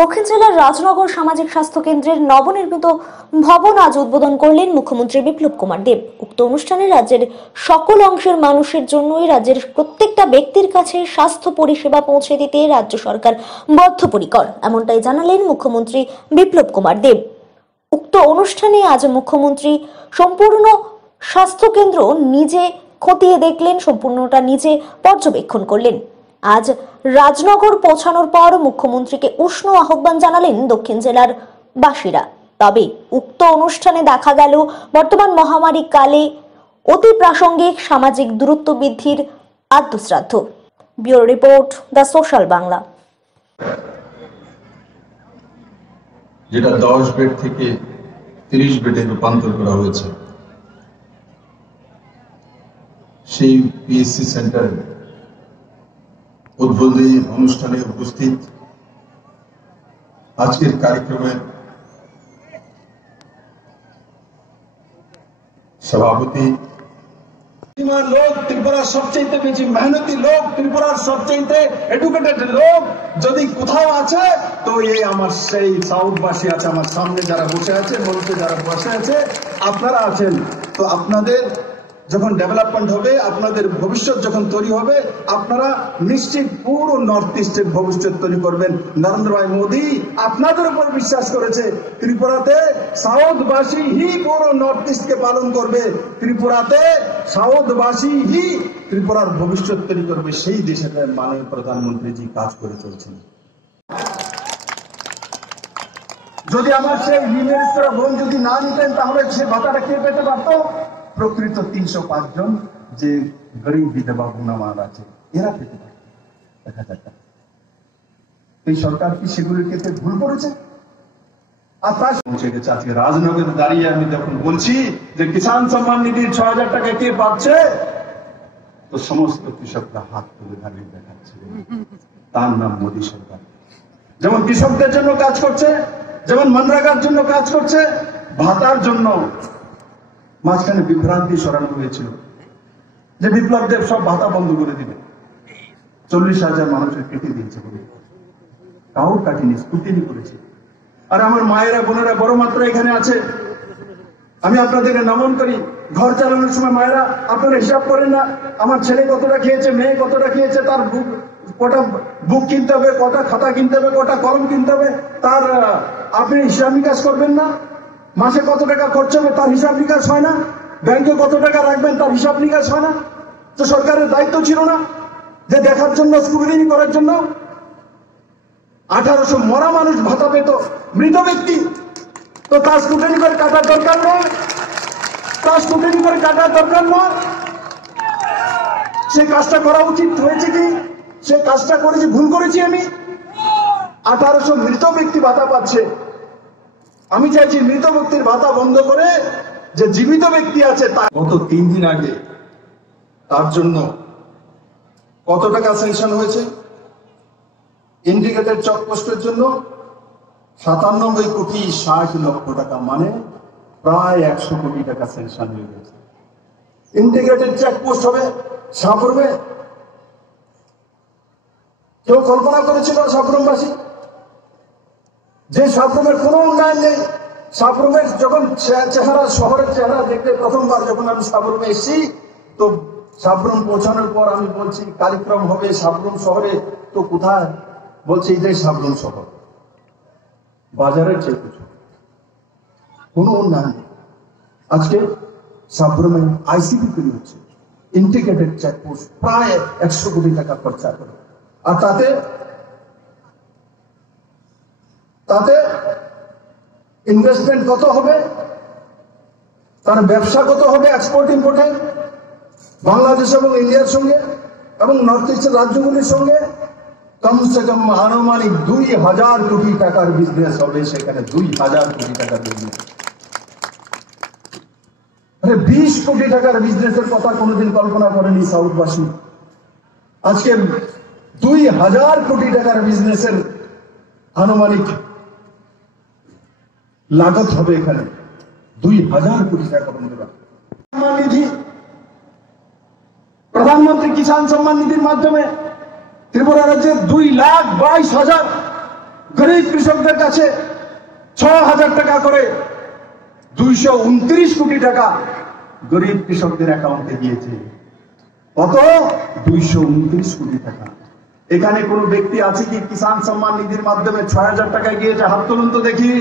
দক্ষিণ জেলার রাজনগর সামাজিক স্বাস্থ্য কেন্দ্রের নবনির্মিত ভবন আজ উদ্বোধন করলেন মুখ্যমন্ত্রী বিপ্লব কুমার দেব। উক্ত অনুষ্ঠানে রাজ্যের সকল অংশের মানুষের জন্যই রাজ্যের প্রত্যেকটা ব্যক্তির কাছে স্বাস্থ্য পরিষেবা পৌঁছে দিতে রাজ্য সরকার বদ্ধপরিকর, এমনটাই জানালেন মুখ্যমন্ত্রী বিপ্লব কুমার দেব। উক্ত অনুষ্ঠানে আজ মুখ্যমন্ত্রী সম্পূর্ণ স্বাস্থ্য কেন্দ্র নিজে খতিয়ে দেখলেন, সম্পূর্ণটা নিজে পর্যবেক্ষণ করলেন। আজ রাজনগর পৌঁছানোর পর মুখ্যমন্ত্রীকে উষ্ণ আহ্বান জানালেন দক্ষিণ জেলার বাসীরা। তবে উক্ত অনুষ্ঠানে দেখা গেল বর্তমান মহামারী কালে অতি প্রাসঙ্গিক সামাজিক দূরত্ব বৃদ্ধির আদ্যশ্রাদ্ধ। Bureau report, the social Bangla. যেটা 10 বেড থেকে 30 বেডে রূপান্তর করা হয়েছে, সেই পিএসসি সেন্টার উদ্বোধনী অনুষ্ঠানে উপস্থিত আজকের কার্যক্রমের সভাপতি লোক, ত্রিপুরার সবচেয়ে বেশি মেহনতি লোক, ত্রিপুরার সবচেয়ে এডুকেটেড লোক যদি কোথাও আছে তো এই আমার সেই সাউথবাসী আছে। আমার সামনে যারা বসে আছে, মঞ্চে যারা বসে আছে, আপনারা আছেন। তো আপনাদের যখন ডেভেলপমেন্ট হবে, আপনাদের ভবিষ্যৎ যখন তৈরি হবে, আপনারা নিশ্চিত পুরো নর্থ ইস্টের ভবিষ্যৎ তৈরি করবেন। নরেন্দ্র ভাই মোদী আপনাদের উপর বিশ্বাস করেছে। ত্রিপুরাতে সাউথবাসী হি পুরো নর্থ ইস্টকে পালন করবে, ত্রিপুরাতে সাউথবাসী হি ত্রিপুরার ভবিষ্যৎ তৈরি করবে। সেই দেশে মাননীয় প্রধানমন্ত্রীজি কাজ করে চলছেন। যদি আমার সেই মিনিস্টার বোন যদি না নিতেন, তাহলে সে ভাতাটা কে পেতে পারতো? প্রকৃত 305 জন যে গরিব বিধবা গুণামান আছে, এরা পেতে পারে 1000 টাকা। এই সরকার কি সেগুলির ক্ষেত্রে ভুল করেছে? আর তার পৌঁছে গেছে। আজকে রাজনগরে দাঁড়িয়ে আমি যখন বলছি যে কিষাণ সম্মান নিধির 6000 টাকা কে পাচ্ছে, তো সমস্ত কৃষকরা হাত তুলে দাঁড়িয়ে দেখাচ্ছে, তার নাম মোদী সরকার। যেমন কৃষকদের জন্য কাজ করছে, যেমন মনরেগার জন্য কাজ করছে, ভাতার জন্য মাঝখানে বিভ্রান্তি সরানো হয়েছিল যে বিপ্লব দেব সব ভাতা বন্ধ করে দিবে। 40,000 মানুষের কেটে দিয়েছে বলে কাউর কাটিনি, স্কুটিনি করেছে। আর আমার মায়েরা বোনেরা বড় মাত্রা এখানে আছে, আমি আপনাদেরকে নমন করি। ঘর চালানোর সময় মায়েরা আপনারা হিসাব করেন না, আমার ছেলে কতটা খেয়েছে, মেয়ে কতটা খেয়েছে, তার কটা বুক কিনতে হবে, কটা খাতা কিনতে হবে, কটা কলম কিনতে হবে, তার আপনি হিসাব নিকাশ করবেন না? মাসে কত টাকা খরচ হবে তার হিসাব নিকাশ হয় না? ব্যাংকে কত টাকা রাখবেন তার হিসাব নিকাশ হয় না? তো সরকারের দায়িত্ব ছিল না যে দেখার জন্য, স্ক্রুটিনি করার জন্য? 1800 মরা মানুষ ভাতা পেত, মৃত ব্যক্তি, তো তার স্ক্রুটিনি করে কাটার দরকার নয়? তার স্ক্রুটিনি করে কাটার দরকার নয়? সে কাজটা করা উচিত হয়েছে কি? সে কাজটা করেছি, ভুল করেছি আমি? 1800 মৃত ব্যক্তি ভাতা পাচ্ছে। আমি চাইছি মৃত ব্যক্তির ভাতা বন্ধ করে যে জীবিত ব্যক্তি আছে, গত 3 দিন আগে তার জন্য কত টাকা স্যাংশন হয়েছে? ইন্ডিকেটেড চেকপোস্টের জন্য 97,60,00,000 টাকা, মানে প্রায় 100 কোটি টাকা স্যাংশন হয়ে গেছে। ইন্টিগ্রেটেড চেকপোস্ট হবে সাবরুমে। কেউ কল্পনা করেছিল সাবরুমবাসী যে সাবরুমের কোনো উন্নয়ন নেই? সাবরুমের যখন চেহারা, শহরের চেহারা দেখতে প্রথমবার যখন আমি সাবরুমে এসেছি, তো সাবরুম পৌঁছানোর পর আমি বলছি কার্যক্রম হবে সাবরুম শহরে, তো কোথায়? বলছে এই যে সাবরুম শহর, বাজারের চেয়ে কিছু কোনো উন্নয়ন নেই। আজকে সাবরুমে আইসিপি তৈরি হচ্ছে, ইন্টিগ্রেটেড চেকপোস্ট, প্রায় 100 কোটি টাকা খরচা করে। আর তাতে ইনভেস্টমেন্ট কত হবে, তার ব্যবসা কত হবে এক্সপোর্ট ইম্পোর্টে বাংলাদেশ এবং ইন্ডিয়ার সঙ্গে এবং নর্থ ইস্টের রাজ্যগুলির সঙ্গে? কমসে কম আনুমানিক 2000 কোটি টাকার বিজনেস হবে সেখানে। 2000 কোটি টাকার বিজনেস, 20 কোটি টাকার বিজনেসের কথা কোনোদিন কল্পনা করেনি সাউথবাসী। আজকে 2000 কোটি টাকার বিজনেসের আনুমানিক লাগত হবে এখানে। 2000 কোটি টাকা বন্ধুরা। নিধি, প্রধানমন্ত্রী কিষাণ সম্মান নিধির মাধ্যমে ত্রিপুরা রাজ্যের 2,22,000 গরিব কৃষকদের কাছে ৬,০০০ টাকা করে 229 কোটি টাকা গরিব কৃষকদের অ্যাকাউন্টে দিয়েছে। কত? 229 কোটি টাকা। এখানে কোন ব্যক্তি আছে কি কিষাণ সম্মান নিধির মাধ্যমে ৬,০০০ টাকা গিয়েছে? হাত তুলুন তো দেখি।